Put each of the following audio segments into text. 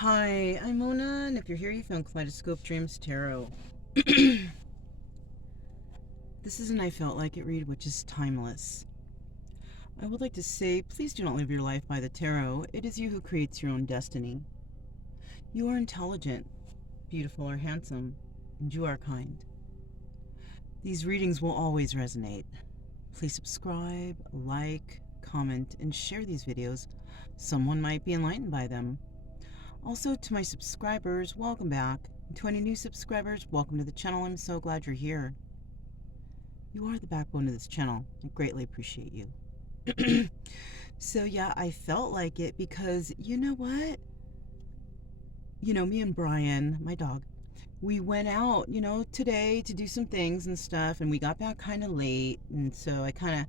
Hi, I'm Mona, and if you're here, you found Kaleidoscope Dreams Tarot. This is an I Felt Like It read, which is timeless. I would like to say, please do not live your life by the tarot. It is you who creates your own destiny. You are intelligent, beautiful, or handsome, and you are kind. These readings will always resonate. Please subscribe, like, comment, and share these videos. Someone might be enlightened by them. Also, to my subscribers, welcome back. And to any new subscribers, welcome to the channel. I'm so glad you're here. You are the backbone of this channel. I greatly appreciate you. So yeah, I felt like it because you know what? Me and Brian, my dog, we went out, today to do some things and stuff, and we got back kind of late, and so I kind of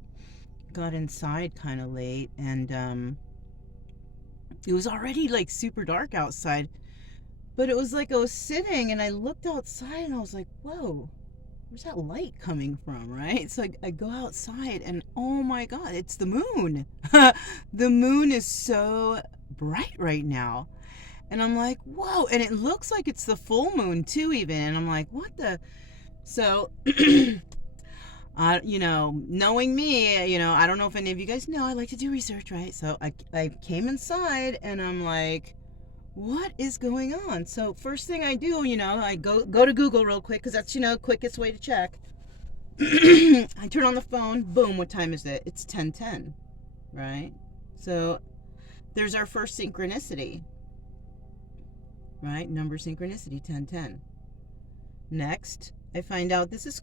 got inside kind of late, and it was already like super dark outside. But it was like I was sitting and I looked outside and I was like, whoa, where's that light coming from, right? So I go outside and oh my God, it's the moon. The moon is so bright right now. And I'm like, whoa. And it looks like it's the full moon too, even. And I'm like, what the? So, knowing me, I don't know if any of you guys know, I like to do research, right? So I came inside and I'm like, what is going on? So first thing I do, I go to Google real quick because that's, quickest way to check. I turn on the phone. Boom. What time is it? It's 10:10, right? So there's our first synchronicity, right? Number synchronicity, 10:10. Next, I find out this is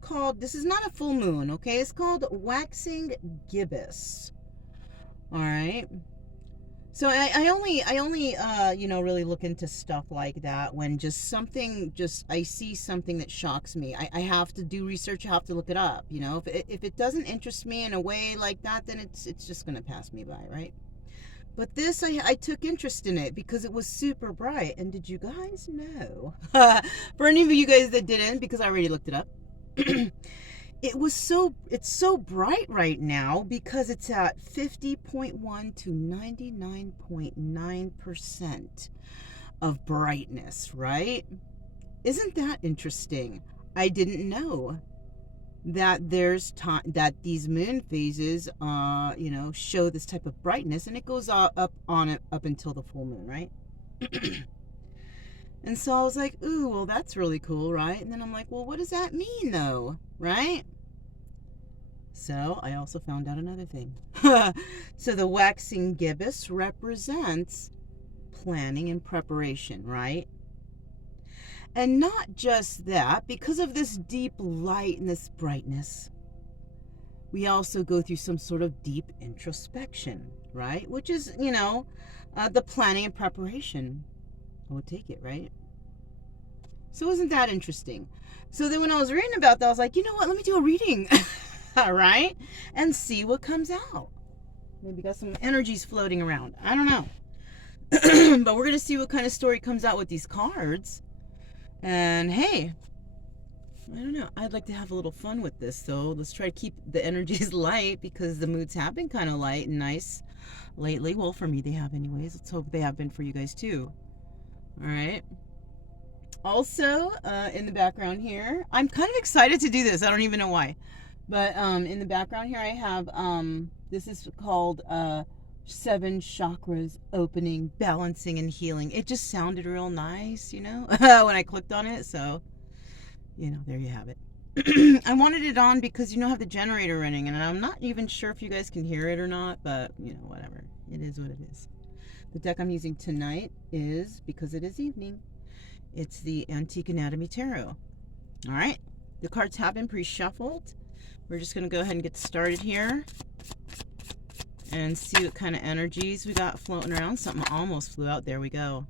not a full moon, okay? It's called waxing gibbous. All right. So I only really look into stuff like that when I see something that shocks me. I have to do research. I have to look it up. If it doesn't interest me in a way like that, then it's just going to pass me by, right? But this, I took interest in it because it was super bright. And did you guys know? For any of you guys that didn't, because I already looked it up. It's so bright right now because it's at 50.1 to 99.9% of brightness, right? Isn't that interesting? I didn't know that there's time that these moon phases show this type of brightness, and it goes up until the full moon, right? And so I was like, ooh, well, that's really cool, right? And then I'm like, well, what does that mean though, right? So I also found out another thing. So the waxing gibbous represents planning and preparation, right? And not just that, because of this deep light and this brightness, we also go through some sort of deep introspection, right? Which is, the planning and preparation. I would take it, right? So isn't that interesting? So then when I was reading about that, I was like, you know what? Let me do a reading. All right, and see what comes out. Maybe got some energies floating around. I don't know. But we're going to see what kind of story comes out with these cards. And hey, I don't know. I'd like to have a little fun with this. So let's try to keep the energies light because the moods have been kind of light and nice lately. Well, for me, they have anyways. Let's hope they have been for you guys too. All right. Also, in the background here, I'm kind of excited to do this. I don't even know why. But in the background here, I have, this is called 7 chakras opening, balancing, and healing. It just sounded real nice, when I clicked on it. So, there you have it. I wanted it on because, I have the generator running. And I'm not even sure if you guys can hear it or not. But, whatever. It is what it is. The deck I'm using tonight is, because it is evening, it's the Antique Anatomy Tarot. All right. The cards have been pre-shuffled. We're just going to go ahead and get started here and see what kind of energies we got floating around. Something almost flew out. There we go.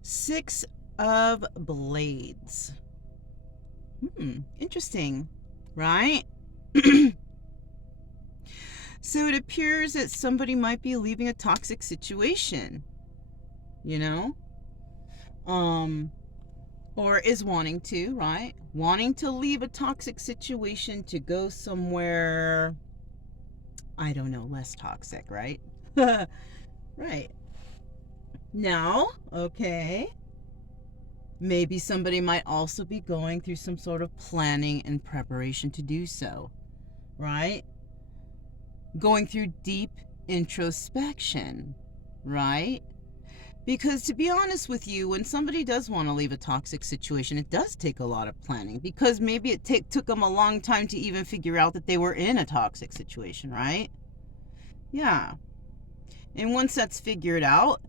6 of Blades. Interesting, right? So it appears that somebody might be leaving a toxic situation, or is wanting to, right? Wanting to leave a toxic situation to go somewhere, I don't know, less toxic, right? Right. Now, okay, maybe somebody might also be going through some sort of planning and preparation to do so, right? Going through deep introspection, right? Because to be honest with you, when somebody does want to leave a toxic situation, it does take a lot of planning, because maybe it took them a long time to even figure out that they were in a toxic situation, right? Yeah. And once that's figured out,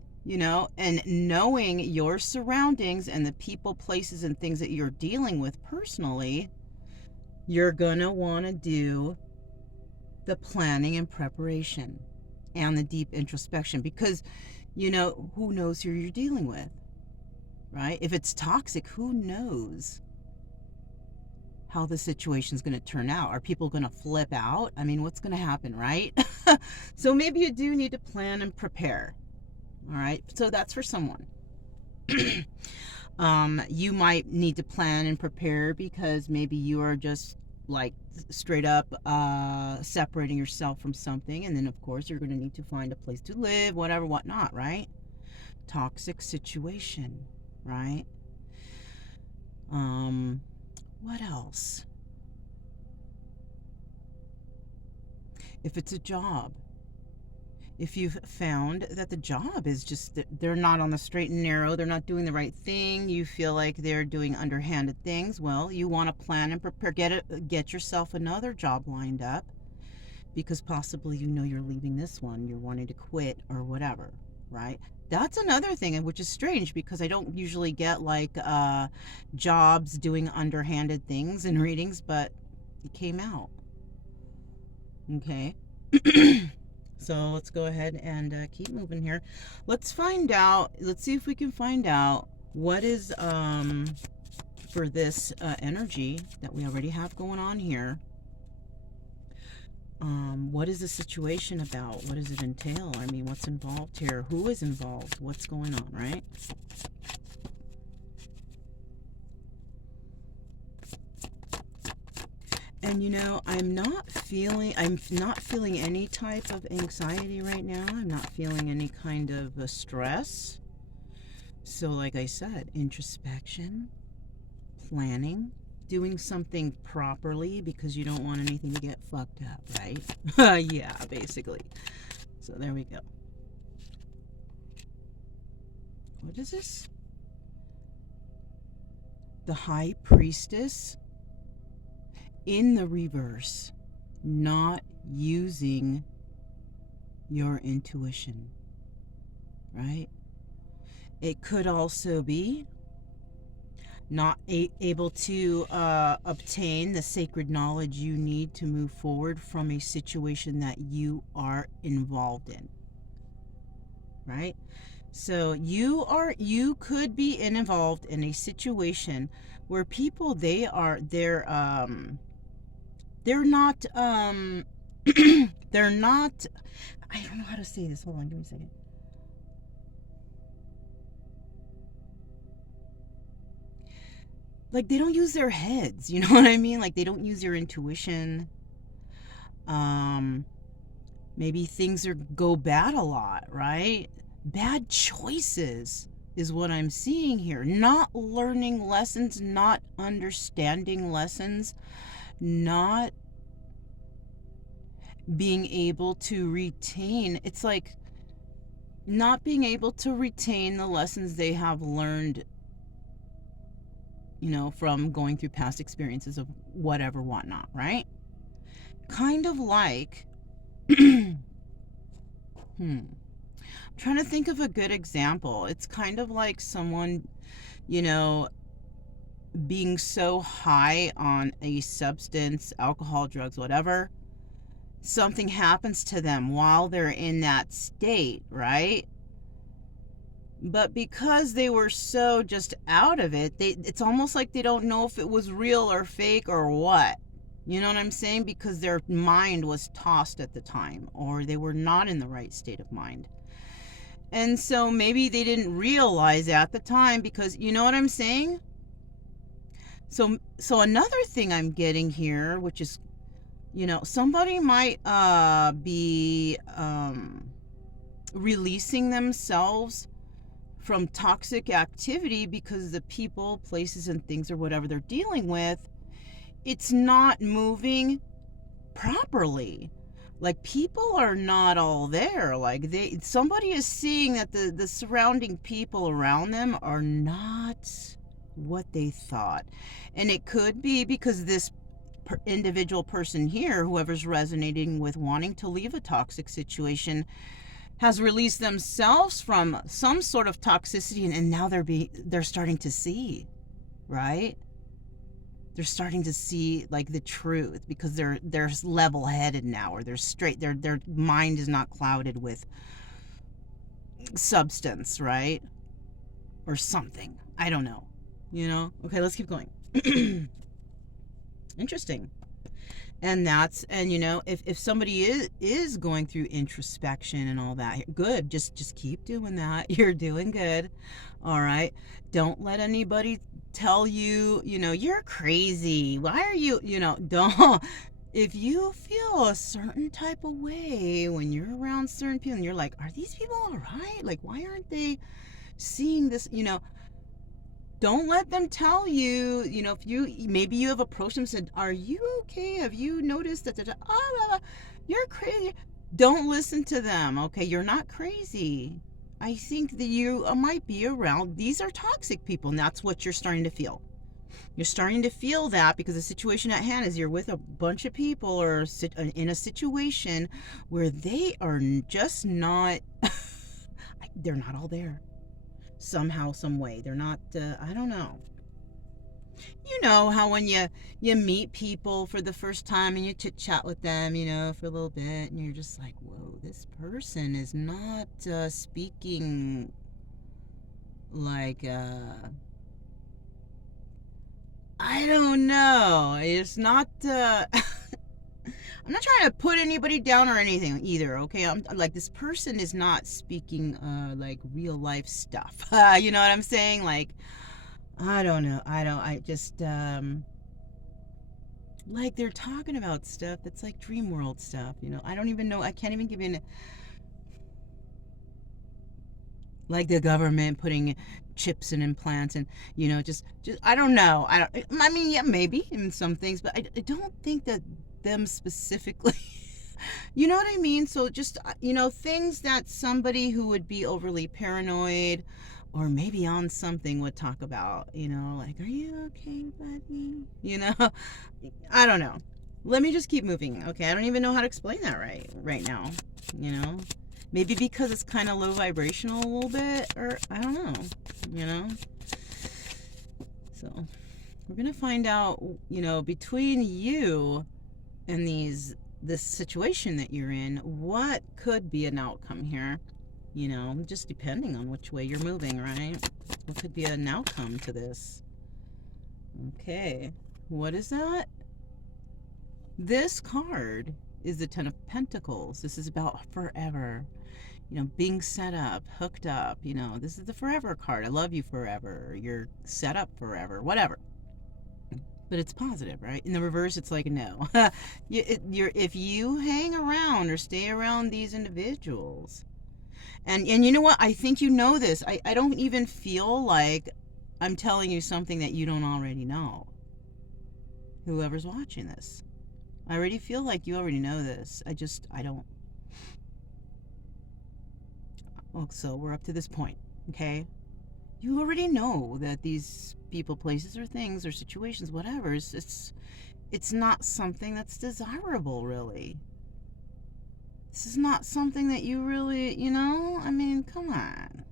and knowing your surroundings and the people, places, and things that you're dealing with personally, you're going to want to do the planning and preparation and the deep introspection, because who knows who you're dealing with, right? If it's toxic, who knows how the situation's going to turn out? Are people going to flip out? I mean, what's going to happen, right? So maybe you do need to plan and prepare. All right, so that's for someone. You might need to plan and prepare because maybe you are just like straight up separating yourself from something, and then of course you're going to need to find a place to live, whatever, whatnot, right? Toxic situation, right? What else? If it's a job, if you've found that the job is just, they're not on the straight and narrow, they're not doing the right thing, you feel like they're doing underhanded things, well, you want to plan and prepare, get yourself another job lined up, because possibly you're leaving this one, you're wanting to quit or whatever, right? That's another thing, which is strange, because I don't usually get like jobs doing underhanded things in readings, but it came out. Okay. So let's go ahead and keep moving here. Let's see if we can find out what is for this energy that we already have going on here. What is the situation about? What does it entail? I mean, what's involved here? Who is involved? What's going on, right? And I'm not feeling any type of anxiety right now. I'm not feeling any kind of stress. So like I said, introspection, planning, doing something properly, because you don't want anything to get fucked up, right? Yeah, basically. So there we go. What is this? The High Priestess in the reverse, not using your intuition, right? It could also be not able to obtain the sacred knowledge you need to move forward from a situation that you are involved in, right? So you could be involved in a situation where people, they're not they're not, I don't know how to say this, hold on, give me a second. Like, they don't use their heads, you know what I mean? Like, they don't use their intuition. Maybe things go bad a lot, right? Bad choices is what I'm seeing here. Not learning lessons, not understanding lessons, not being able to retain. It's like not being able to retain the lessons they have learned, from going through past experiences of whatever, whatnot, right? Kind of like, I'm trying to think of a good example. It's kind of like someone, being so high on a substance, alcohol, drugs, whatever, something happens to them while they're in that state, right? But because they were so just out of it, it's almost like they don't know if it was real or fake or what. You know what I'm saying? Because their mind was tossed at the time, or they were not in the right state of mind. And so maybe they didn't realize at the time, because, you know what I'm saying? So another thing I'm getting here, which is, somebody might be releasing themselves from toxic activity because the people, places, and things or whatever they're dealing with, it's not moving properly. Like, people are not all there. Like, somebody is seeing that the surrounding people around them are not what they thought. And it could be because this individual person here, whoever's resonating with wanting to leave a toxic situation, has released themselves from some sort of toxicity, and now they're starting to see, right? They're starting to see like the truth because they're level-headed now, or they're straight. Their mind is not clouded with substance, right? Or something. I don't know. Okay, let's keep going. Interesting. And if somebody is going through introspection and all that, good. Just keep doing that. You're doing good. All right. Don't let anybody tell you, you're crazy. Why are you, don't. If you feel a certain type of way when you're around certain people and you're like, are these people all right? Like, why aren't they seeing this? Don't let them tell you, if maybe you have approached them and said, are you okay? Have you noticed that? You're crazy. Don't listen to them. Okay. You're not crazy. I think that you might be around. These are toxic people. And that's what you're starting to feel. You're starting to feel that because the situation at hand is you're with a bunch of people or in a situation where they are just not, they're not all there. Somehow, some way. They're not, I don't know. You know how when you meet people for the first time and you chit-chat with them, for a little bit, and you're just like, whoa, this person is not speaking like, I don't know. It's not, I'm not trying to put anybody down or anything either, okay? I'm like, this person is not speaking like real life stuff. You know what I'm saying? Like, I don't know. I just like, they're talking about stuff that's like dream world stuff, I don't even know. I can't even give you like the government putting chips and implants and just I don't know. I mean, yeah, maybe in some things, but I don't think that them specifically. You know what I mean? So just things that somebody who would be overly paranoid or maybe on something would talk about, like, are you okay, buddy? I don't know. Let me just keep moving. Okay, I don't even know how to explain that right now. Maybe because it's kind of low vibrational a little bit, or I don't know. So we're gonna find out, between you and this situation that you're in, what could be an outcome here, just depending on which way you're moving, right? What could be an outcome to this? Okay, what is that? This card is the Ten of Pentacles. This is about forever, being set up, hooked up, this is the forever card. I love you forever. You're set up forever, whatever. But it's positive, right? In the reverse, it's like, no. If you hang around or stay around these individuals, and you know what? I think you know this. I don't even feel like I'm telling you something that you don't already know. Whoever's watching this. I already feel like you already know this. I don't. Well, so we're up to this point, okay? You already know that these people, places, or things, or situations, whatever, it's not something that's desirable, really. This is not something that you really, I mean, come on.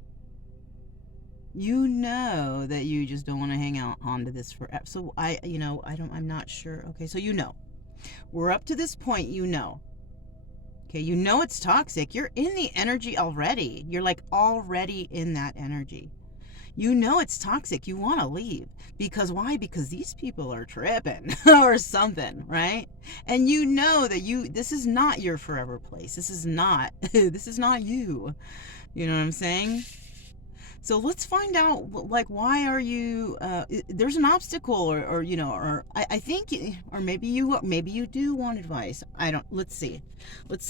You know that you just don't want to hang out onto this forever. So I'm not sure. Okay, so we're up to this point, Okay, it's toxic. You're in the energy already. You're like already in that energy. It's toxic. You want to leave. Because why? Because these people are tripping or something, right? And that this is not your forever place. This is not you. You know what I'm saying? So let's find out, like, why are you, there's an obstacle or I think, or maybe you do want advice. Let's see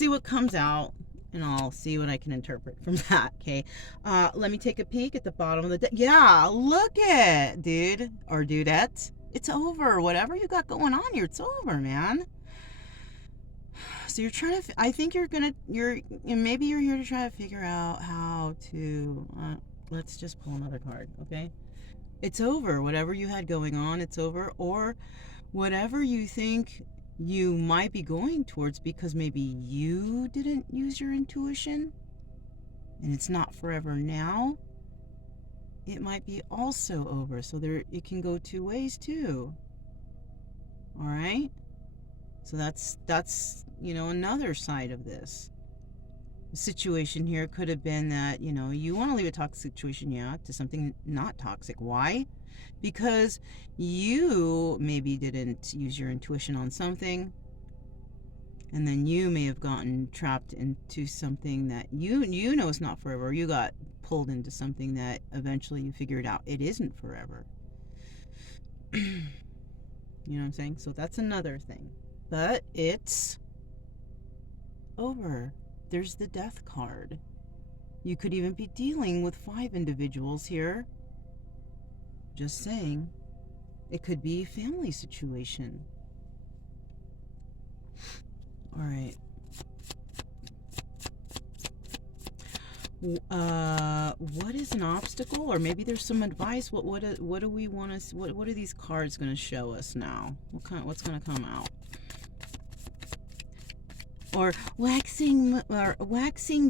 what comes out. and I'll see what I can interpret from that, okay? Let me take a peek at the bottom of the deck. Yeah, look it, dude or dudette. It's over. Whatever you got going on here, it's over, man. So you're trying to, I think maybe you're here to try to figure out how to, let's just pull another card, okay? It's over. Whatever you had going on, it's over. Or whatever you think you might be going towards because maybe you didn't use your intuition and it's not forever now, it might be also over. So it can go two ways too. All right? So that's another side of this. The situation here could have been that, you want to leave a toxic situation, to something not toxic. Why? Because you maybe didn't use your intuition on something, and then you may have gotten trapped into something that you know is not forever. You got pulled into something that eventually you figured out it isn't forever. You know what I'm saying? So that's another thing. But it's over. There's the death card. You could even be dealing with 5 individuals here. Just saying. It could be a family situation. All right. What is an obstacle? Or maybe there's some advice. What do we want to? What are these cards going to show us now? What's going to come out? Or waxing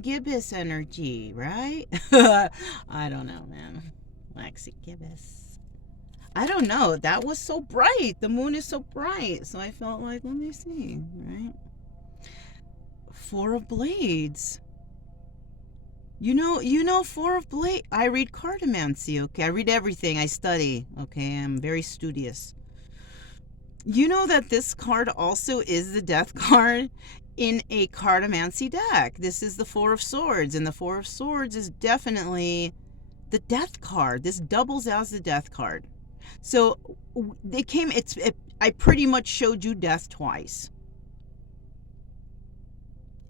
gibbous energy, right? I don't know, man. Waxing gibbous. I don't know. That was so bright. The moon is so bright. So I felt like, let me see, right? 4 of Blades. You know 4 of Blades. I read cartomancy, okay? I read everything. I study, okay? I'm very studious. You know that this card also is the death card in a cartomancy deck. This is the 4 of Swords, and the 4 of Swords is definitely the death card. This doubles as the death card. So I pretty much showed you death twice.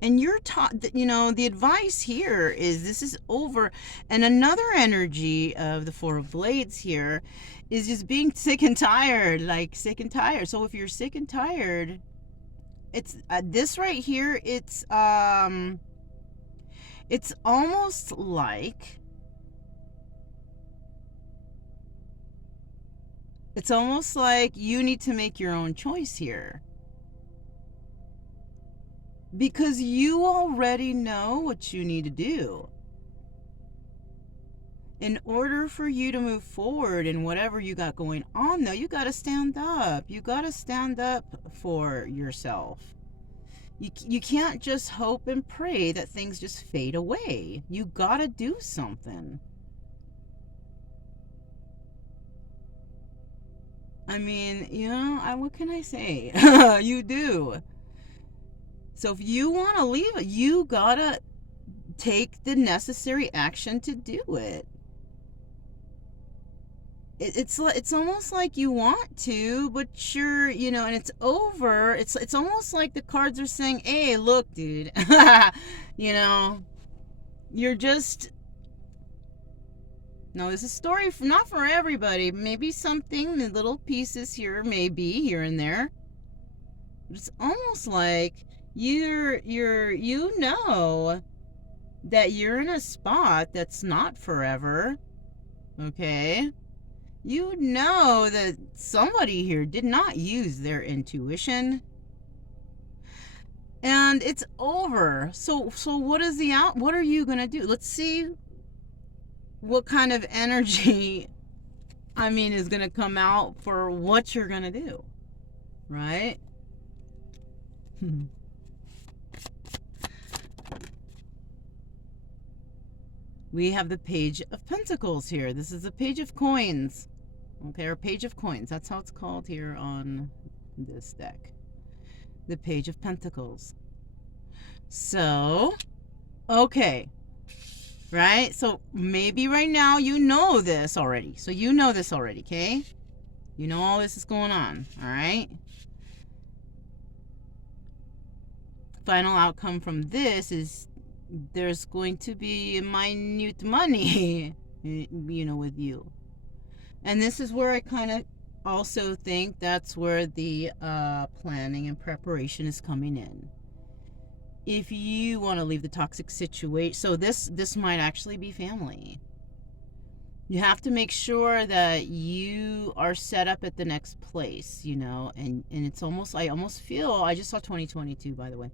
And you're taught that, the advice here is this is over. And another energy of the 4 of Blades here is just being sick and tired, like sick and tired. So if you're sick and tired, it's this right here. It's almost like you need to make your own choice here. Because you already know what you need to do. In order for you to move forward in whatever you got going on, though, you got to stand up. You got to stand up for yourself. You can't just hope and pray that things just fade away. You got to do something. I mean, what can I say? You do. So if you want to leave it, you gotta take the necessary action to do it. It's almost like you want to, but you're, and it's over. It's almost like the cards are saying, hey, look, dude, you're just, no, this is a story not for everybody. Maybe something, the little pieces here, maybe here and there. But it's almost like you know that you're in a spot that's not forever, okay? You know that somebody here did not use their intuition, and it's over. So what are you gonna do? Let's see what kind of energy is gonna come out for what you're gonna do, right? We have the Page of Pentacles here. This is a Page of Coins. Okay, or Page of Coins. That's how it's called here on this deck. The Page of Pentacles. So, okay. Right? So, maybe right now you know this already. So, you know this already, okay? You know all this is going on. All right? Final outcome from this is there's going to be minute money, with you. And this is where I kind of also think that's where the planning and preparation is coming in. If you want to leave the toxic situation, so this might actually be family. You have to make sure that you are set up at the next place, and it's almost, I almost feel, I just saw 2022, by the way.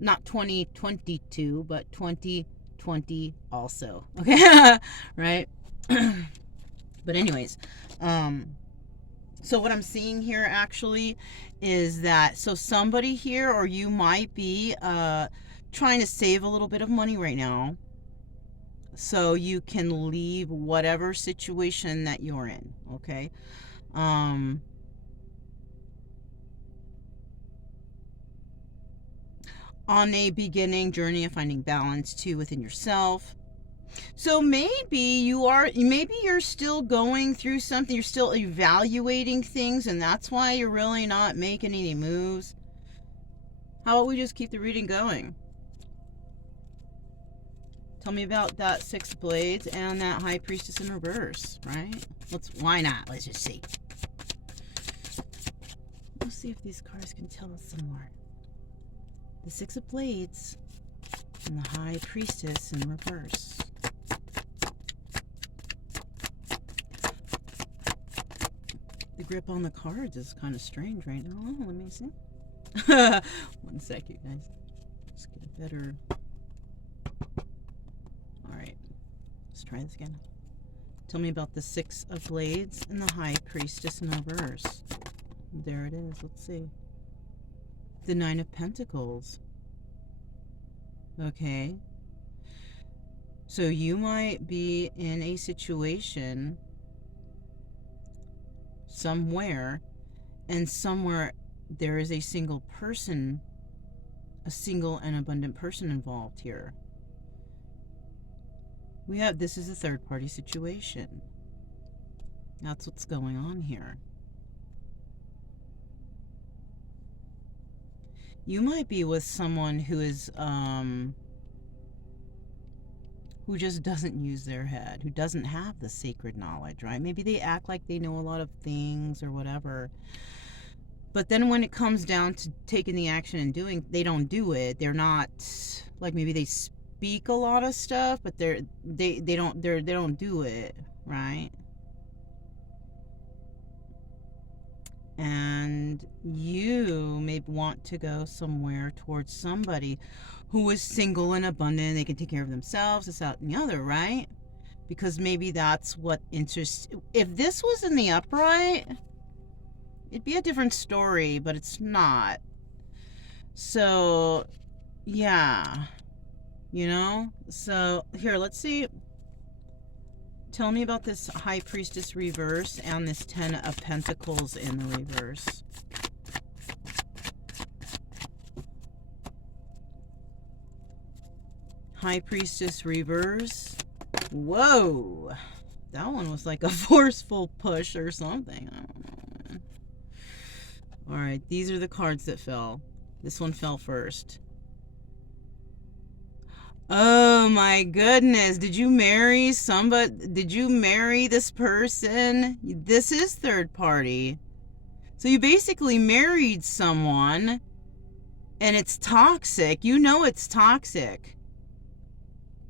Not 2022, but 2020 also. Okay? Right? But anyways, so what I'm seeing here actually is that, so somebody here, or you might be trying to save a little bit of money right now so you can leave whatever situation that you're in, okay? On a beginning journey of finding balance too within yourself. So maybe you're still going through something, you're still evaluating things, and that's why you're really not making any moves. How about we just keep the reading going? Tell me about that 6 blades and that High Priestess in reverse, right? Why not? Let's just see. Let's see if these cards can tell us some more. The 6 of blades and the High Priestess in reverse. The grip on the cards is kind of strange right now. Oh, let me see. 1 sec, you guys. Let's get a better... Alright. Let's try this again. Tell me about the 6 of blades and the High Priestess in reverse. There it is. Let's see. The 9 of Pentacles. Okay. So you might be in a situation somewhere, and somewhere there is a single person, a single and abundant person involved here. This is a third party situation. That's what's going on here. You might be with someone who is, who just doesn't use their head, who doesn't have the sacred knowledge, right? Maybe they act like they know a lot of things or whatever. But then when it comes down to taking the action and doing, they don't do it. They're not, like, maybe they speak a lot of stuff, but they don't do it, right? And you may want to go somewhere towards somebody who is single and abundant. They can take care of themselves, this, that, and the other, right? Because maybe that's what interests... If this was in the upright, it'd be a different story, but it's not. So, yeah. So, here, let's see. Tell me about this High Priestess reverse and this 10 of Pentacles in the reverse. High Priestess reverse. Whoa! That one was like a forceful push or something. I don't know. Alright, these are the cards that fell. This one fell first. Oh my goodness. Did you marry somebody? Did you marry this person? This is third party. So you basically married someone and it's toxic. You know it's toxic.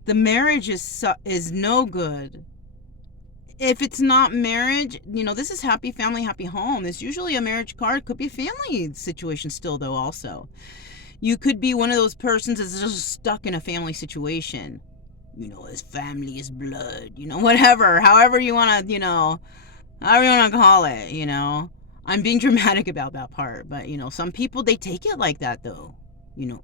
The marriage is no good. If it's not marriage, this is happy family, happy home. It's usually a marriage card. Could be a family situation still, though, also. You could be one of those persons that's just stuck in a family situation. His family is blood, whatever. However you want to, however you want to call it, I'm being dramatic about that part. But, some people, they take it like that, though.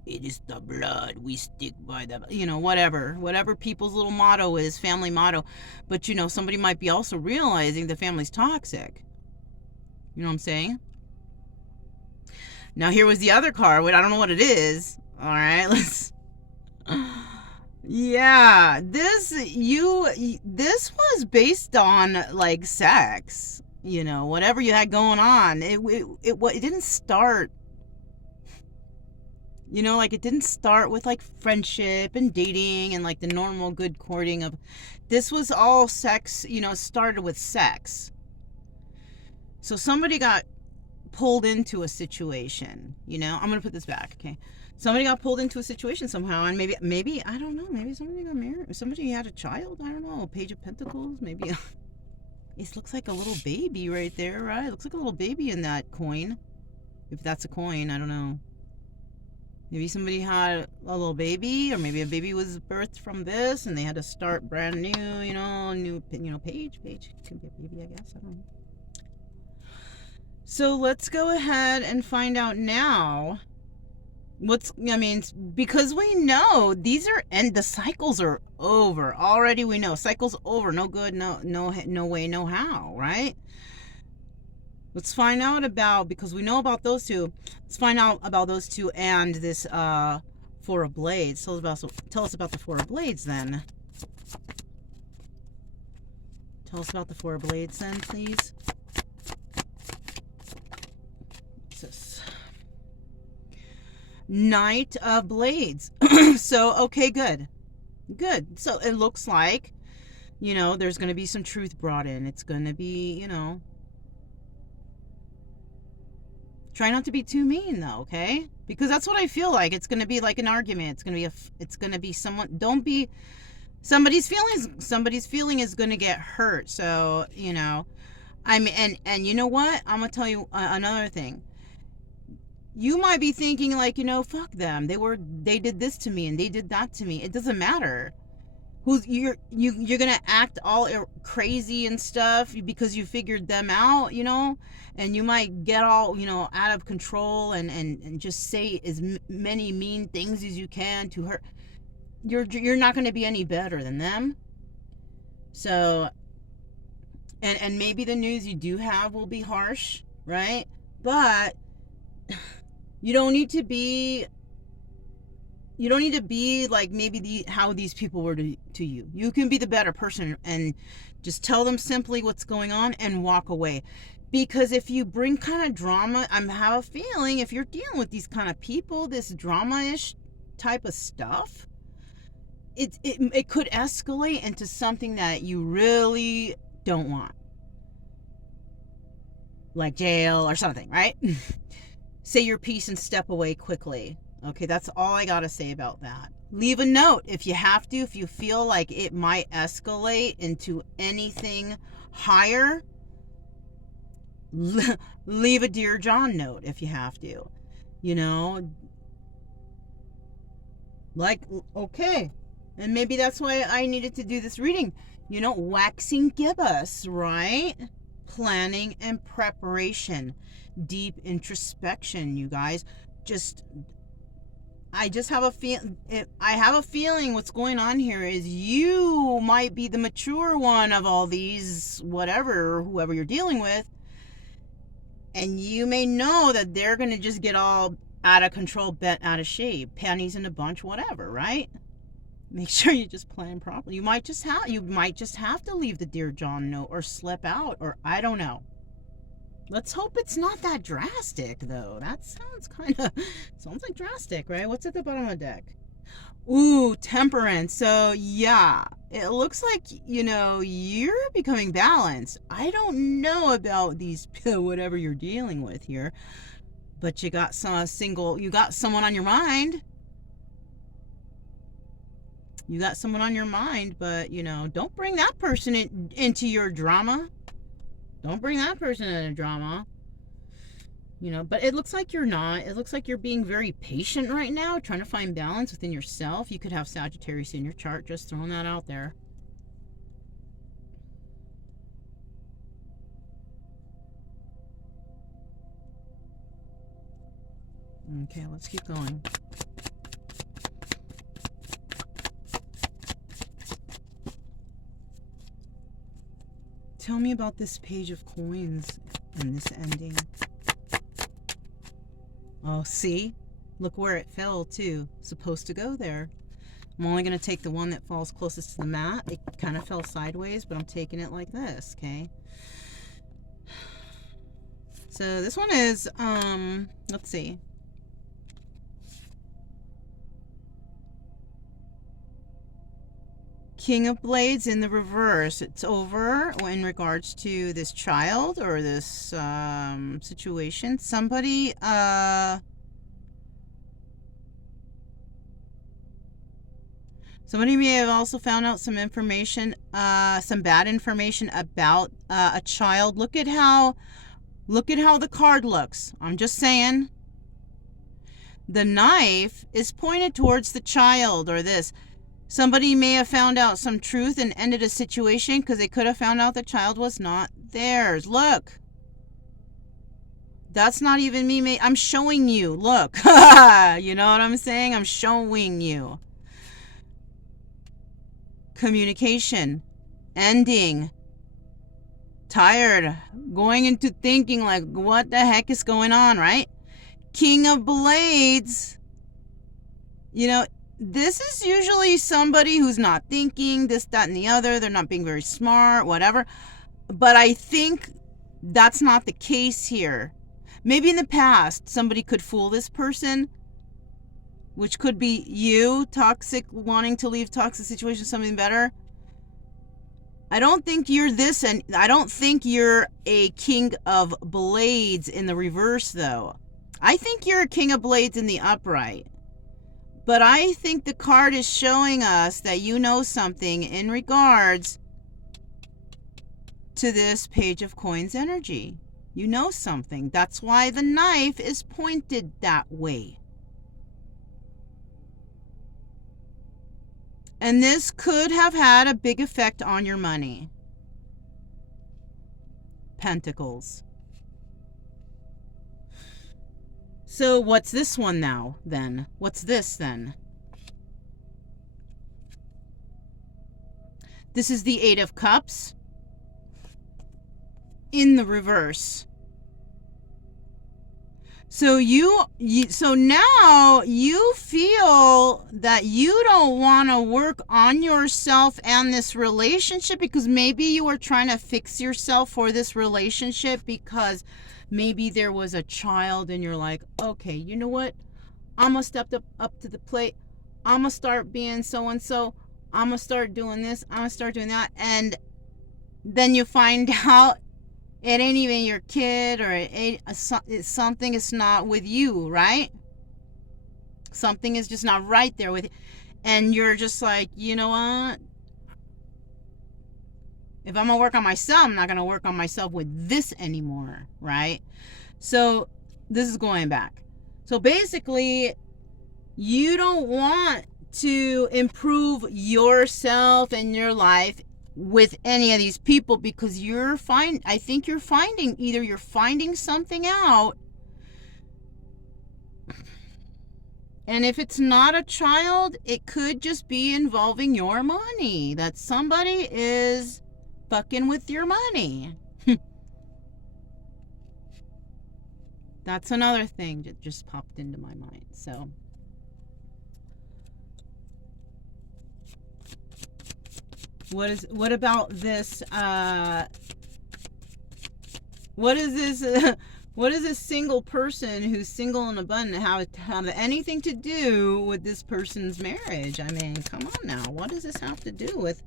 It is the blood. We stick by the, whatever people's little motto is, family motto. But, somebody might be also realizing the family's toxic. You know what I'm saying? Now, here was the other card. I don't know what it is. All right, let's... Yeah, this was based on, like, sex. Whatever you had going on. It didn't start... You know, like it didn't start with like friendship and dating and like the normal good courting of, this was all sex, you know, started with sex. So somebody got pulled into a situation, you know. I'm going to put this back, okay? Somebody got pulled into a situation somehow, and maybe I don't know, maybe somebody got married, somebody had a child, I don't know, Page of Pentacles, maybe. It looks like a little baby right there, right? It looks like a little baby in that coin. If that's a coin, I don't know. Maybe somebody had a little baby, or maybe a baby was birthed from this, and they had to start brand new, you know, page. Could be a baby, I guess. I don't know. So let's go ahead and find out now. Because we know these are, and the cycles are over already. We know cycles over. No good, no way, no how, right? Let's find out about, because we know about those two. Let's find out about those two and this Four of Blades. Tell us about the Four of Blades then. Tell us about the Four of Blades then, please. What's this? Knight of Blades. So, okay, good. Good. So it looks like, you know, there's going to be some truth brought in. It's going to be, you know, try not to be too mean though, okay? Because that's what I feel like. It's going to be like an argument. It's going to be someone, don't be, somebody's feeling is going to get hurt. So, you know, I mean, and you know what? I'm going to tell you another thing. You might be thinking like, you know, fuck them. They did this to me and they did that to me. It doesn't matter. You're gonna act all crazy and stuff because you figured them out, you know, and you might get all, you know, out of control and just say as many mean things as you can to her. You're not going to be any better than them. So, and maybe the news you do have will be harsh, right? But you don't need to be like maybe how these people were to you. You can be the better person and just tell them simply what's going on and walk away. Because if you bring kind of drama, I have a feeling if you're dealing with these kind of people, this drama-ish type of stuff, it could escalate into something that you really don't want. Like jail or something, right? Say your piece and step away quickly. Okay, that's all I gotta say about that. Leave a note if you have to, if you feel like it might escalate into anything higher. Leave a Dear John note if you have to. You know, like, okay. And maybe that's why I needed to do this reading. You know, waxing gibbous, right? Planning and preparation. Deep introspection, you guys. I have a feeling what's going on here is you might be the mature one of all these, whoever you're dealing with. And you may know that they're going to just get all out of control, bent out of shape, panties in a bunch, whatever, right? Make sure you just plan properly. You might just have to leave the Dear John note or slip out, or I don't know. Let's hope it's not that drastic, though. That sounds like drastic, right? What's at the bottom of the deck? Ooh, Temperance. So, yeah, it looks like, you know, you're becoming balanced. I don't know about these, whatever you're dealing with here, but you got someone on your mind. You got someone on your mind, but, you know, don't bring that person into your drama. Don't bring that person into drama. You know, but it looks like you're not. It looks like you're being very patient right now, trying to find balance within yourself. You could have Sagittarius in your chart, just throwing that out there. Okay, let's keep going. Tell me about this Page of Coins and this ending. Oh, see? Look where it fell, too. Supposed to go there. I'm only going to take the one that falls closest to the mat. It kind of fell sideways, but I'm taking it like this, okay? So this one is, let's see. King of Blades in the reverse. It's over in regards to this child or this situation. Somebody may have also found out some information, some bad information about a child. Look at how the card looks. I'm just saying. The knife is pointed towards the child or this. Somebody may have found out some truth and ended a situation because they could have found out the child was not theirs. Look. That's not even me. I'm showing you. Look. You know what I'm saying? I'm showing you. Communication. Ending. Tired. Going into thinking like, what the heck is going on, right? King of Blades. You know, this is usually somebody who's not thinking this, that, and the other. They're not being very smart, whatever. But I think that's not the case here. Maybe in the past, somebody could fool this person, which could be you, toxic, wanting to leave toxic situation, something better. I don't think you're this, and I don't think you're a King of Blades in the reverse, though. I think you're a King of Blades in the upright. But I think the card is showing us that you know something in regards to this Page of Coins energy. You know something. That's why the knife is pointed that way. And this could have had a big effect on your money. Pentacles. So what's this one now, then? What's this, then? This is the Eight of Cups in the reverse. So so now you feel that you don't want to work on yourself and this relationship because maybe you were trying to fix yourself for this relationship because maybe there was a child and you're like, okay, you know what? I'm going to step up to the plate. I'm going to start being so-and-so. I'm going to start doing this. I'm going to start doing that. And then you find out it ain't even your kid or something is not with you, right? Something is just not right there with you. And you're just like, you know what? If I'm going to work on myself, I'm not going to work on myself with this anymore, right? So this is going back. So basically, you don't want to improve yourself and your life with any of these people because I think you're finding something out. And if it's not a child, it could just be involving your money. That somebody is fucking with your money. That's another thing that just popped into my mind. So what about this what is this single person who's single and abundant have anything to do with this person's marriage? I mean, come on now. What does this have to do with?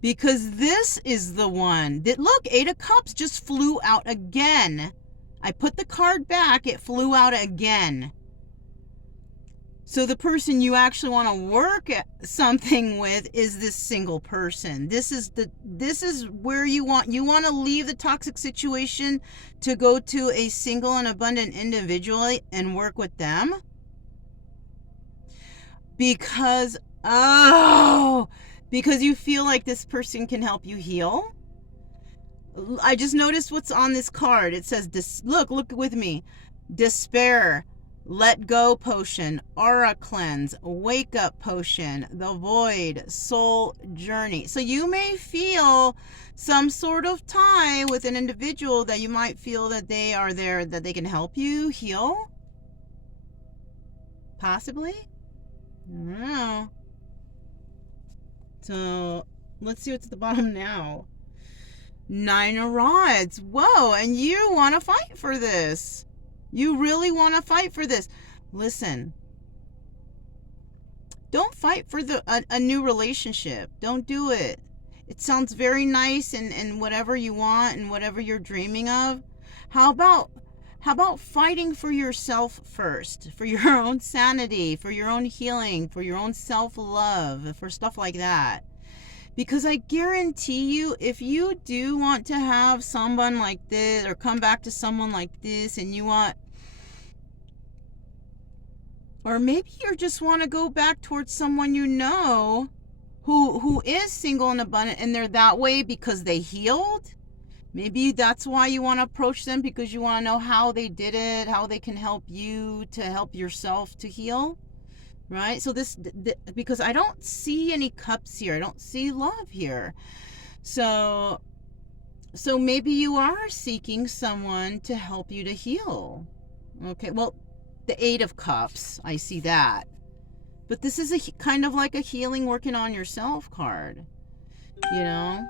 Because this is the one that, look, Eight of Cups just flew out again. I put the card back, it flew out again. So the person you actually want to work at something with is this single person. This is where you want to leave the toxic situation to go to a single and abundant individual and work with them. Because you feel like this person can help you heal. I just noticed what's on this card. It says, look with me. Despair, let go potion, aura cleanse, wake up potion, the void, soul journey. So you may feel some sort of tie with an individual that you might feel that they are there, that they can help you heal. Possibly. I don't know. So let's see what's at the bottom now. Nine of Rods. Whoa, and you want to fight for this. You really want to fight for this. Listen, Don't fight for a new relationship. Don't do it. It sounds very nice and whatever you want and whatever you're dreaming of. How about fighting for yourself first, for your own sanity, for your own healing, for your own self-love, for stuff like that? Because I guarantee you, if you do want to have someone like this or come back to someone like this and you want, or maybe you just want to go back towards someone you know who is single and abundant and they're that way because they healed. Maybe that's why you want to approach them, because you want to know how they did it, how they can help you to help yourself to heal, right? So because I don't see any cups here. I don't see love here. So maybe you are seeking someone to help you to heal. Okay, well, the Eight of Cups, I see that. But this is a kind of like a healing, working on yourself card, you know?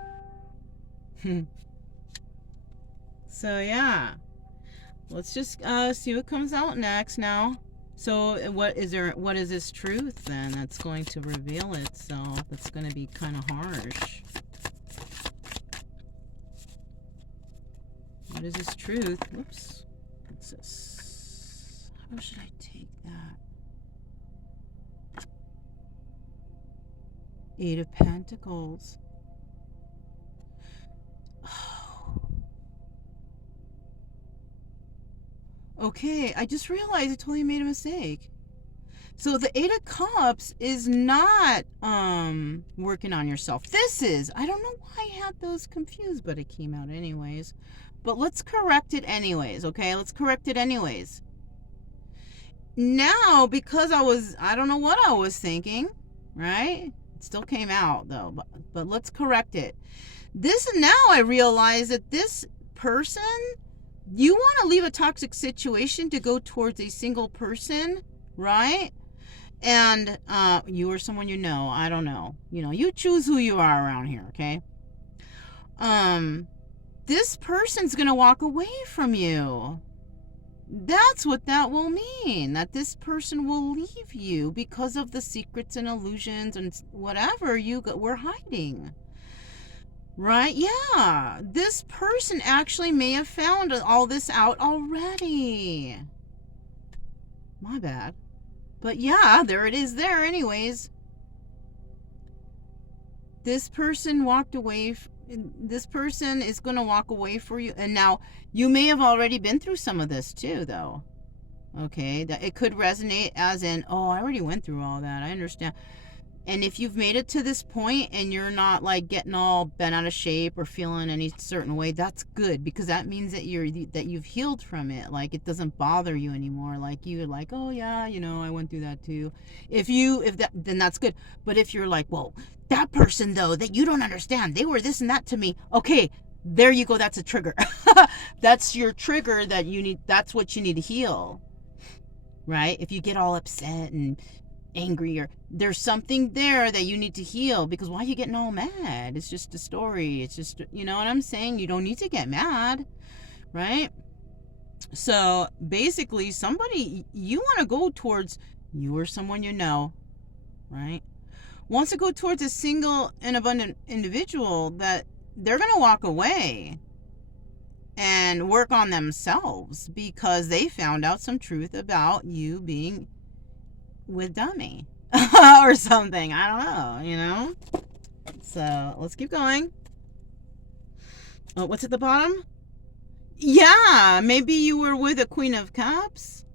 So yeah, let's just see what comes out next now. So what is this truth then that's going to reveal itself? That's going to be kind of harsh. What is this truth? Whoops. What's this? How should I take that? Eight of Pentacles. Okay, I just realized I totally made a mistake. So the Eight of Cups is not working on yourself. This is. I don't know why I had those confused, but it came out anyways. But let's correct it anyways, okay? Let's correct it anyways. Now, because I don't know what I was thinking, right? It still came out though, but let's correct it. Now I realize that this person, you want to leave a toxic situation to go towards a single person, right? And you or someone you know, I don't know. You know, you choose who you are around here, okay? This person's going to walk away from you. That's what that will mean. That this person will leave you because of the secrets and illusions and whatever we're hiding. Right? Yeah. This person actually may have found all this out already. My bad. But yeah, there it is there anyways. This person walked away. This person is going to walk away for you. And now, you may have already been through some of this too, though. Okay? That it could resonate as in, oh, I already went through all that. I understand. And if you've made it to this point and you're not like getting all bent out of shape or feeling any certain way, that's good, because that means that you've healed from it. Like, it doesn't bother you anymore. Like, you're like, oh yeah, you know, I went through that too. Then that's good. But if you're like, well, that person though, that you don't understand, they were this and that to me. Okay, there you go. That's a trigger. That's your trigger that you need. That's what you need to heal. Right? If you get all upset and angry, or there's something there that you need to heal, because why are you getting all mad? It's just a story. It's just, you know what I'm saying? You don't need to get mad, right? So basically, somebody you want to go towards, you or someone you know, right, wants to go towards a single and abundant individual that they're going to walk away and work on themselves because they found out some truth about you being with dummy or something. I don't know, you know? So let's keep going. Oh, what's at the bottom? Yeah, maybe you were with a Queen of Cups.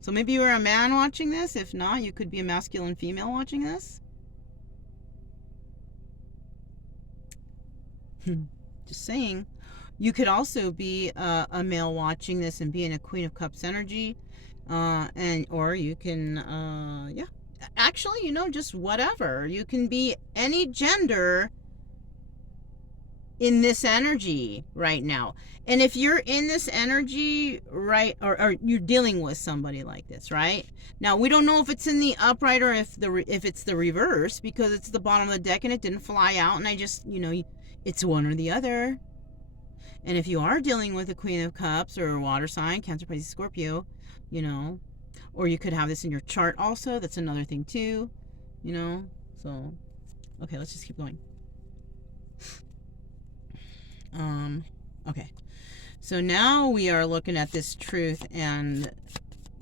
So maybe you were a man watching this. If not, you could be a masculine female watching this. Just saying. You could also be a male watching this and be in a Queen of Cups energy. Or you can, yeah, actually, you know, just whatever. You can be any gender in this energy right now. And if you're in this energy, right, or you're dealing with somebody like this, right? Now, we don't know if it's in the upright or if it's the reverse, because it's the bottom of the deck and it didn't fly out, and I just, you know, it's one or the other. And if you are dealing with a Queen of Cups or a water sign, Cancer, Pisces, Scorpio, you know, Or you could have this in your chart also. That's another thing too, you know. So, okay, let's just keep going. Okay. So now we are looking at this Truth and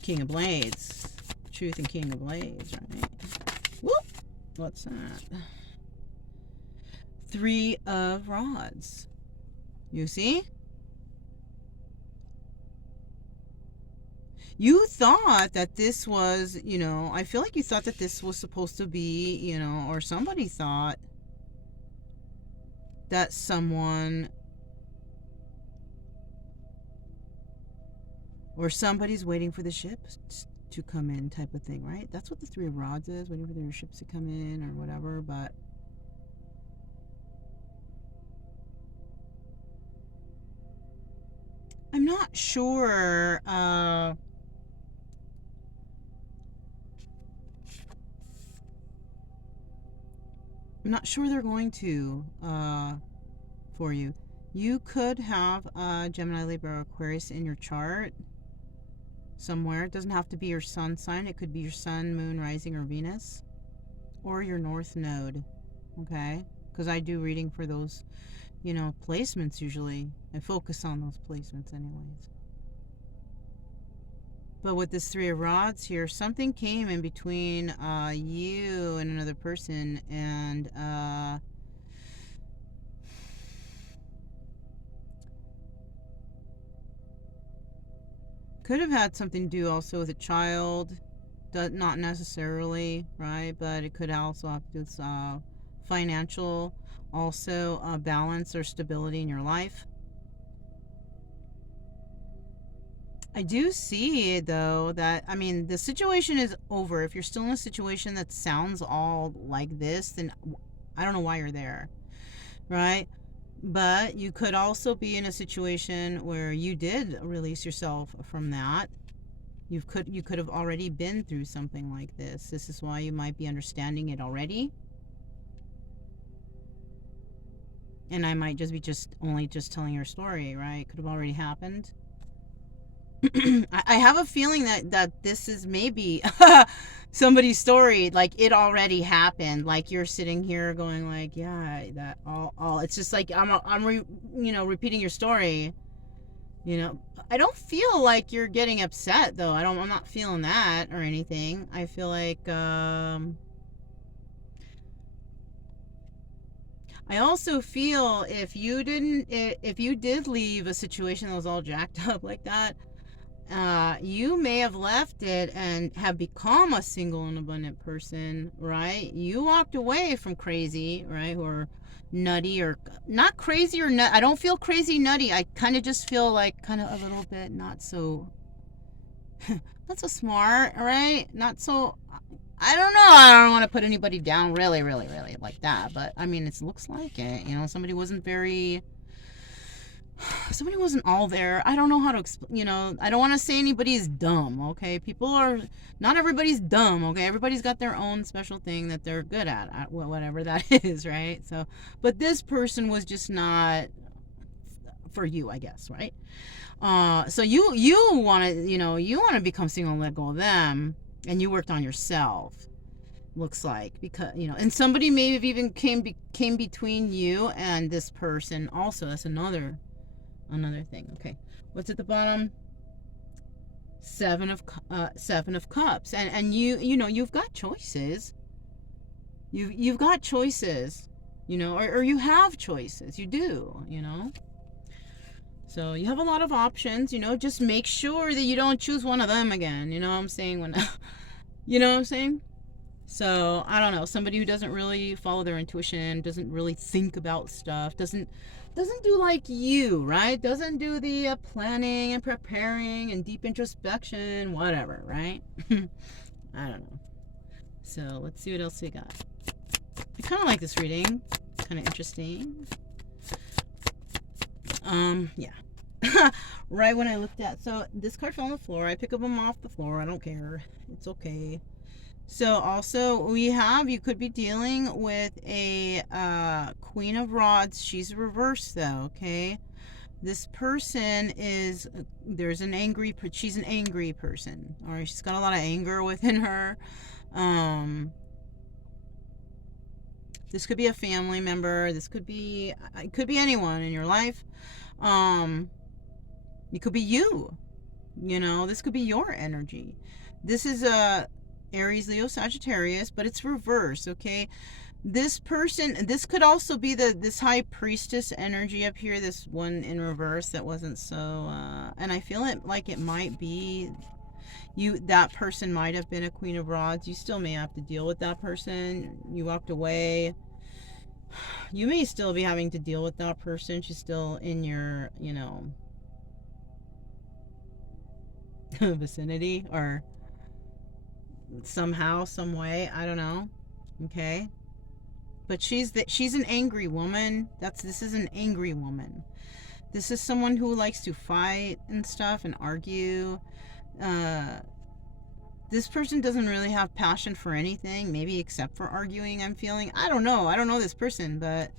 King of Blades. Truth and King of Blades, right? Whoop! What's that? 3 of Rods. You see? You thought that this was, you know, I feel like you thought that this was supposed to be, you know, or somebody thought that someone, or somebody's waiting for the ships to come in type of thing, right? That's what the 3 of Rods is, waiting for their ships to come in or whatever, but I'm not sure, I'm not sure they're going to for you. You could have Gemini, Libra, Aquarius in your chart somewhere. It doesn't have to be your sun sign. It could be your sun, moon, rising, or Venus, or your north node. Okay? Because I do reading for those, you know, placements usually. I focus on those placements anyways. But with this 3 of Rods here, something came in between you and another person, and could have had something to do also with a child. Not necessarily, right? But it could also have to do with financial, also balance or stability in your life. I do see, though, that, I mean, the situation is over. If you're still in a situation that sounds all like this, then I don't know why you're there, right? But you could also be in a situation where you did release yourself from that. You could have already been through something like this. This is why you might be understanding it already. And I might just be only telling your story, right? It could have already happened. I have a feeling that this is maybe somebody's story, like it already happened. Like you're sitting here going like, yeah, that all. It's just like repeating your story. You know, I don't feel like you're getting upset though. I'm not feeling that or anything. I feel like I also feel if you did leave a situation that was all jacked up like that, you may have left it and have become a single and abundant person, right? You walked away from crazy, right? Or nutty, or not crazy or nut. I don't feel crazy nutty. I kind of just feel like kind of a little bit not so not so smart, right? Not so, I don't know. I don't want to put anybody down really like that, but I mean, it looks like it. You know, somebody wasn't all there. I don't know how to explain, you know, I don't want to say anybody's dumb, okay? Not everybody's dumb, okay? Everybody's got their own special thing that they're good at whatever that is, right? So, but this person was just not for you, I guess, right? So you want to become single and let go of them, and you worked on yourself, looks like, because, you know, and somebody may have even came between you and this person also. That's another thing. Okay, what's at the bottom? 7 of Cups, and you know, you've got choices. You've got choices, you know, or you have choices. You do, you know. So you have a lot of options, you know. Just make sure that you don't choose one of them again. You know what I'm saying? You know what I'm saying? So I don't know. Somebody who doesn't really follow their intuition, doesn't really think about stuff, doesn't do like you, right? Doesn't do the planning and preparing and deep introspection, whatever, right? I don't know. So let's see what else we got. I kind of like this reading. Kind of interesting. Yeah. Right when I looked at, so this card fell on the floor. I pick up them off the floor. I don't care. It's okay. So also you could be dealing with a Queen of Rods. She's reversed though, okay? This person is, she's an angry person, or she's got a lot of anger within her. This could be a family member. This could be, it could be anyone in your life. It could be you. You know, this could be your energy. This is a Aries, Leo, Sagittarius, but it's reverse, okay? This person, this could also be this high priestess energy up here, this one in reverse that wasn't so, and I feel it like it might be you, that person might have been a Queen of Rods. You still may have to deal with that person. You walked away. You may still be having to deal with that person. She's still in your, you know, vicinity, or somehow, some way, I don't know. Okay, but she's an angry woman. This is an angry woman. This is someone who likes to fight and stuff and argue. This person doesn't really have passion for anything, maybe except for arguing, I'm feeling. I don't know this person, but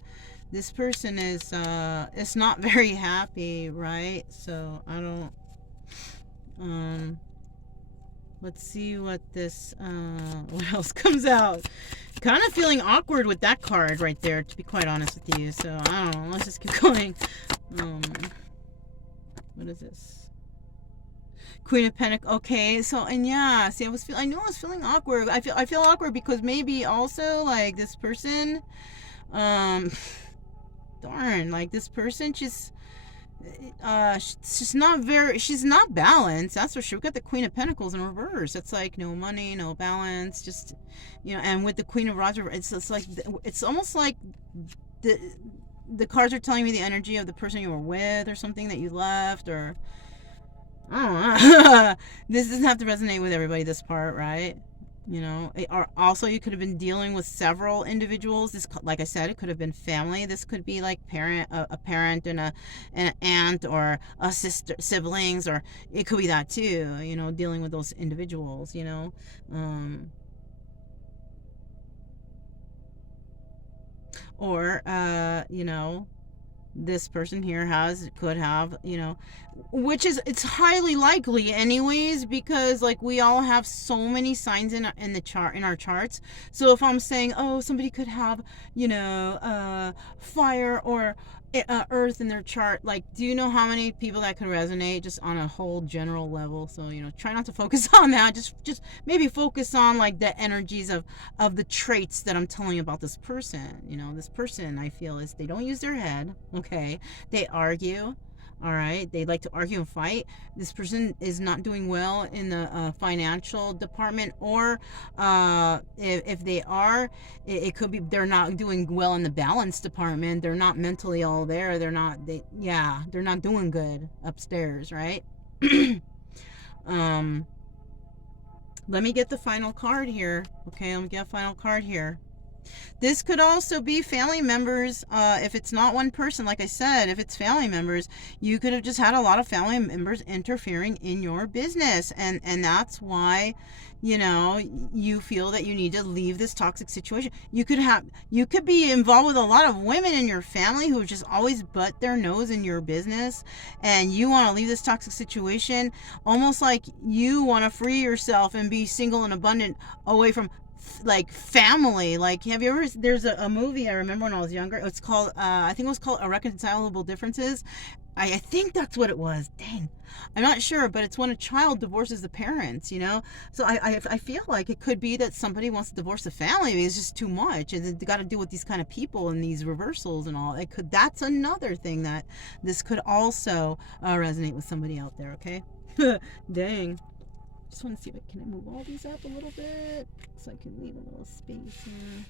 this person is it's not very happy, right? So I don't, let's see what this, what else comes out. Kind of feeling awkward with that card right there, to be quite honest with you. So I don't know, let's just keep going. What is this? Queen of Pentacles. Okay, so, and yeah, see, I knew I was feeling awkward. I feel awkward because maybe also, like, this person, darn, like, this person just, she's not balanced, that's for sure. We've got the Queen of Pentacles in reverse. It's like no money, no balance, just, you know. And with the Queen of Rods, it's like, it's almost like the cards are telling me the energy of the person you were with, or something that you left, or I don't know. This doesn't have to resonate with everybody, this part, right? You know, or also you could have been dealing with several individuals. This, like I said, it could have been family. This could be like a parent and an aunt, or a sister, siblings, or it could be that too, you know, dealing with those individuals, you know. Or you know, this person here could have, you know, which is, it's highly likely anyways, because like we all have so many signs in the chart, in our charts. So if I'm saying, oh, somebody could have, you know, fire or earth in their chart, like, do you know how many people that could resonate just on a whole general level? So, you know, try not to focus on that. Just maybe focus on like the energies of the traits that I'm telling you about this person. You know, this person, I feel, is they don't use their head. Okay, they argue. All right, they like to argue and fight. This person is not doing well in the financial department, or if they are, it could be they're not doing well in the balance department. They're not mentally all there. They're not doing good upstairs, right? Let me get the final card here. Okay, let me get a final card here. This could also be family members. If it's not one person, like I said, if it's family members, you could have just had a lot of family members interfering in your business, and that's why, you know, you feel that you need to leave this toxic situation. You could be involved with a lot of women in your family who just always butt their nose in your business, and you want to leave this toxic situation, almost like you want to free yourself and be single and abundant away from like family. Like, have you ever, there's a movie I remember when I was younger, it's called I think it was called Irreconcilable Differences. I think that's what it was. Dang, I'm not sure, but it's when a child divorces the parents, you know. So I feel like it could be that somebody wants to divorce the family because it's just too much, and it's got to do with these kind of people and these reversals and all. It could, that's another thing that this could also resonate with somebody out there. Okay. Dang. Just want to see if I can move all these up a little bit so I can leave a little space here.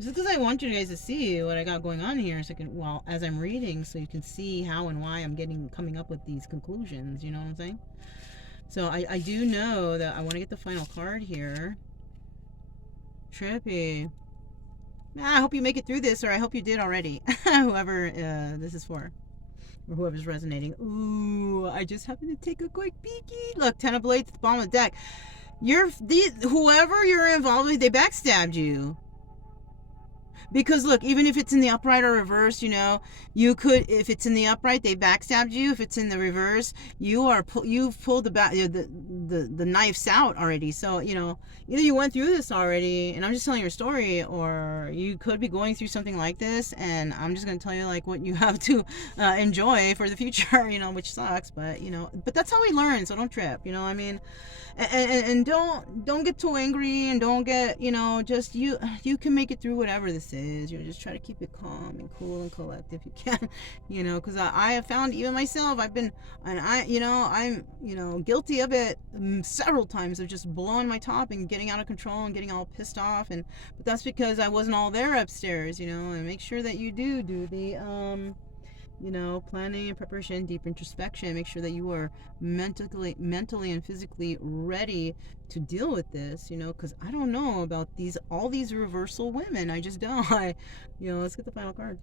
Just because I want you guys to see what I got going on here, so I can, well, as I'm reading, so you can see how and why I'm coming up with these conclusions. You know what I'm saying? So I do know that I want to get the final card here. Trippy. I hope you make it through this, or I hope you did already. Whoever this is for. Or whoever's resonating. Ooh, I just happened to take a quick peeky. Look, 10 of Blades at the bottom of the deck. Whoever you're involved with, they backstabbed you. Because look, even if it's in the upright or reverse, you know, you could, if it's in the upright, they backstabbed you. If it's in the reverse, you've pulled the knives out already. So, you know, either you went through this already, and I'm just telling your story, or you could be going through something like this, and I'm just going to tell you, like, what you have to enjoy for the future, you know, which sucks, but, you know, but that's how we learn, so don't trip, you know what I mean? And don't get too angry, and don't get, you know, just you can make it through whatever this is. You know, just try to keep it calm and cool and collect if you can, you know, because I have found, even myself, I'm guilty of it several times, of just blowing my top and getting out of control and getting all pissed off, but that's because I wasn't all there upstairs, you know. And make sure that you do the you know, planning and preparation, deep introspection. Make sure that you are mentally and physically ready to deal with this, you know, because I don't know about all these reversal women. I just don't. You know, let's get the final card.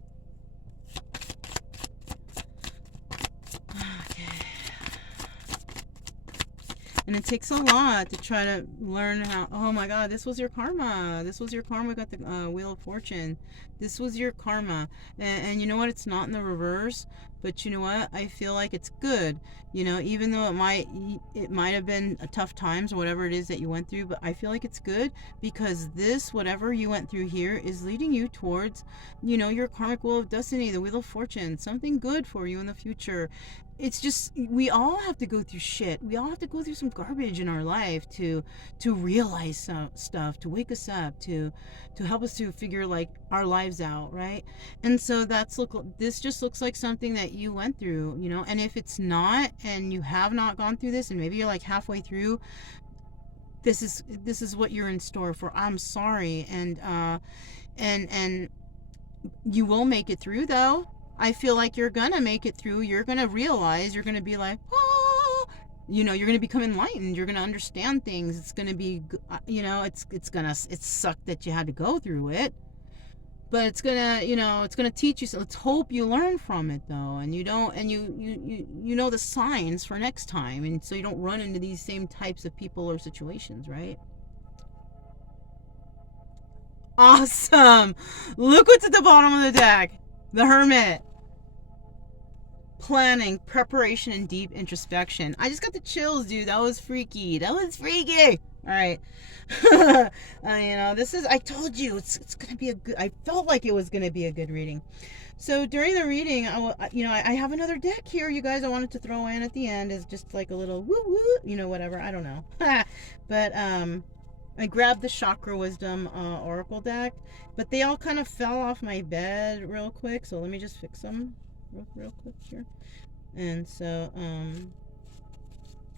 And it takes a lot to try to learn how. Oh my God, this was your karma. This was your karma. Got the Wheel of Fortune. This was your karma. And you know what? It's not in the reverse, but you know what? I feel like it's good. You know, even though it might have been a tough times or whatever it is that you went through, but I feel like it's good, because this, whatever you went through here, is leading you towards, you know, your karmic wheel of destiny, the Wheel of Fortune, something good for you in the future. It's just, we all have to go through shit. We all have to go through some garbage in our life to realize some stuff, to wake us up, to help us to figure, like, our lives out, right? And so this just looks like something that you went through, you know. And if it's not, and you have not gone through this, and maybe you're like halfway through, this is what you're in store for. I'm sorry, and you will make it through, though. I feel like you're gonna make it through. You're gonna realize, you're gonna be like, oh, you know, you're gonna become enlightened. You're gonna understand things. It's gonna be, you know, it's sucked that you had to go through it, but it's gonna, you know, it's gonna teach you. So let's hope you learn from it, though, and you know the signs for next time, and so you don't run into these same types of people or situations, right? Awesome. Look what's at the bottom of the deck. The Hermit. Planning, preparation, and deep introspection. I just got the chills, dude. That was freaky. All right. You know, this is, I told you, it's going to be I felt like it was going to be a good reading. So during the reading, I have another deck here, you guys, I wanted to throw in at the end as just like a little woo woo, you know, whatever. I don't know. But, I grabbed the Chakra Wisdom Oracle deck, but they all kind of fell off my bed real quick, so let me just fix them real quick here. And so,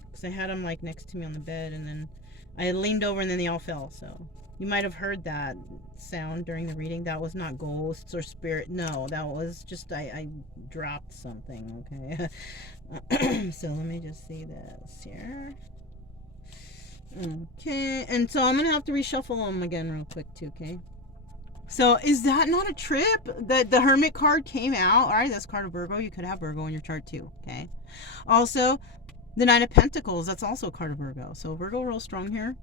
because I had them like next to me on the bed, and then I leaned over, and then they all fell. So you might have heard that sound during the reading. That was not ghosts or spirit. No, that was just I dropped something. Okay. So let me just see this here. Okay, and so I'm gonna have to reshuffle them again real quick too. Okay, so is that not a trip that the Hermit card came out? All right, that's card of Virgo. You could have Virgo in your chart too. Okay, also the Nine of Pentacles, that's also a card of Virgo. So Virgo real strong here.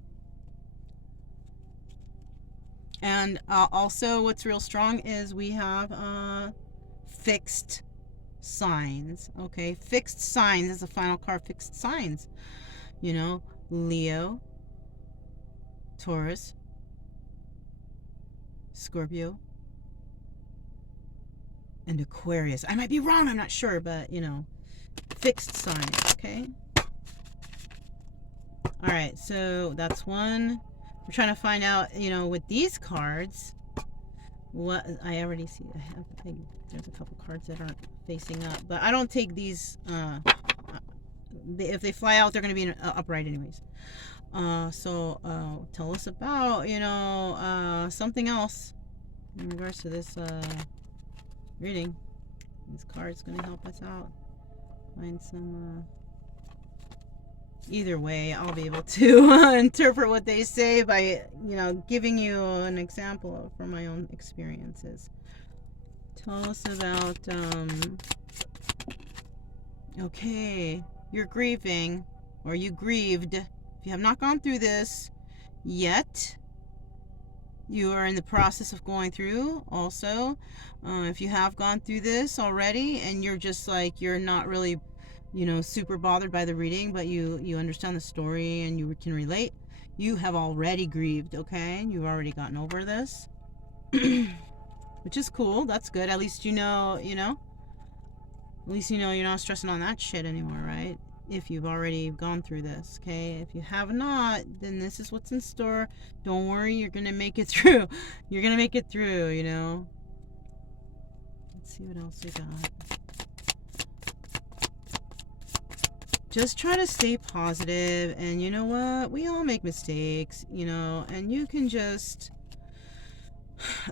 And also what's real strong is we have fixed signs. Okay, fixed signs is the final card. Fixed signs, you know, Leo, Taurus, Scorpio, and Aquarius. I might be wrong, I'm not sure, but, you know, fixed signs, okay? All right, so that's one. We're trying to find out, you know, with these cards, what I already see. There's a couple cards that aren't facing up, but I don't take these. If they fly out, they're going to be upright anyways. So tell us about, you know, something else in regards to this reading. This card's going to help us out. Find some. Either way, I'll be able to interpret what they say by, you know, giving you an example from my own experiences. Tell us about, okay, you're grieving, or you grieved. If you have not gone through this yet, you are in the process of going through also. If you have gone through this already and you're just like, you're not really, super bothered by the reading, but you understand the story and you can relate, you have already grieved, okay? You've already gotten over this. Which is cool. That's good. At least at least you're not stressing on that shit anymore, right? If you've already gone through this, okay? If you have not, then this is what's in store. Don't worry, you're gonna make it through. You're gonna make it through, Let's see what else we got. Just try to stay positive, and you know what? We all make mistakes, and you can just...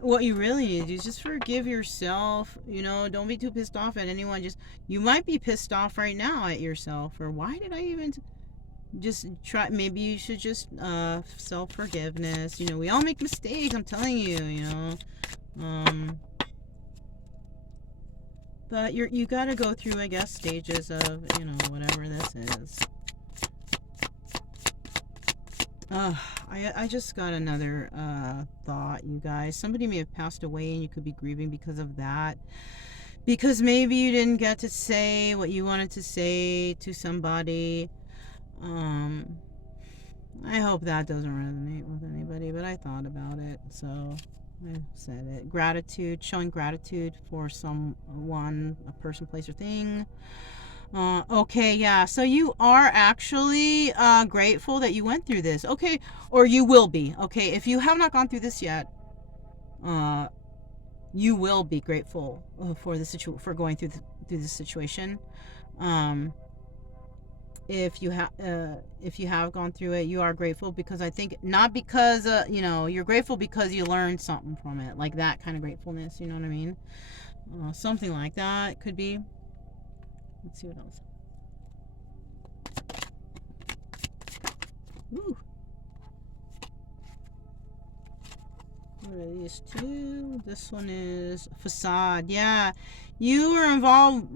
What you really need to do is just forgive yourself. Don't be too pissed off at anyone. You might be pissed off right now at yourself, or why did I even just try? Maybe you should just self-forgiveness. We all make mistakes, I'm telling you. But you got to go through, I guess, stages of whatever this is. I just got another thought, you guys. Somebody may have passed away and you could be grieving because of that. Because maybe you didn't get to say what you wanted to say to somebody. I hope that doesn't resonate with anybody, but I thought about it, so I said it. Gratitude, showing gratitude for someone, a person, place, or thing. Okay, yeah, so you are actually grateful that you went through this, okay, or you will be, okay? If you have not gone through this yet, you will be grateful for for going through this situation. If you have gone through it, you are grateful, because I think not because you're grateful because you learned something from it, like that kind of gratefulness, you know what I mean? Something like that could be. Let's see what else. Ooh. What are these two? This one is facade. Yeah. You were involved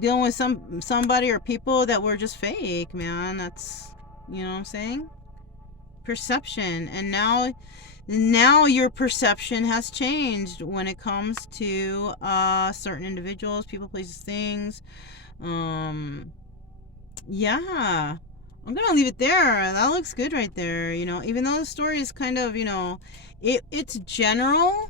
dealing with somebody or people that were just fake, man. That's, what I'm saying? Perception. And now your perception has changed when it comes to certain individuals, people, places, things. Yeah, I'm gonna leave it there. That looks good right there. Even though the story is kind of, it's general,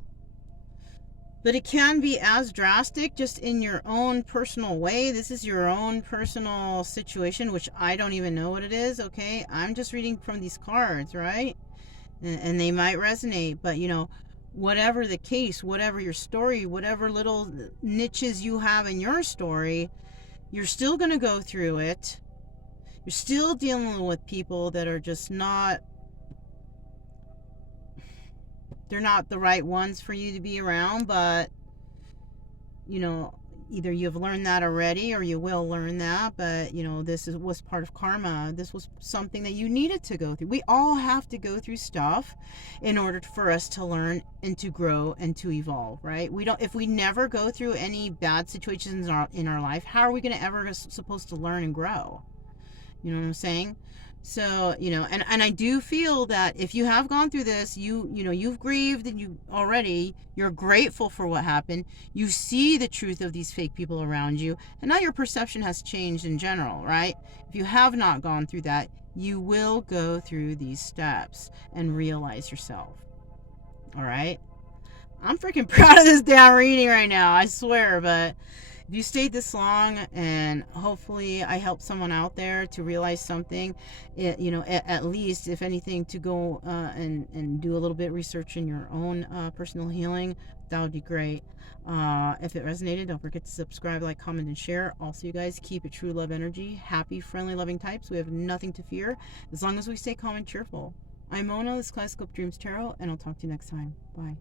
but it can be as drastic just in your own personal way. This is your own personal situation, which I don't even know what it is, okay? I'm just reading from these cards, right? And they might resonate, but whatever the case, whatever your story, whatever little niches you have in your story, you're still going to go through it. You're still dealing with people that are just they're not the right ones for you to be around, but, either you've learned that already or you will learn that, but, this was part of karma. This was something that you needed to go through. We all have to go through stuff in order for us to learn and to grow and to evolve, right? If we never go through any bad situations in our life, how are we going to ever supposed to learn and grow? You know what I'm saying? So, and I do feel that if you have gone through this, you've grieved and you're grateful for what happened. You see the truth of these fake people around you, and now your perception has changed in general, right? If you have not gone through that, you will go through these steps and realize yourself. All right? I'm freaking proud of this damn reading right now, I swear, but if you stayed this long, and hopefully I helped someone out there to realize something, at least, if anything, to go and do a little bit of research in your own personal healing, that would be great. If it resonated, don't forget to subscribe, like, comment, and share. Also, you guys, keep it true love energy. Happy, friendly, loving types. We have nothing to fear as long as we stay calm and cheerful. I'm Mona, this Kaleidoscope Dreams Tarot, and I'll talk to you next time. Bye.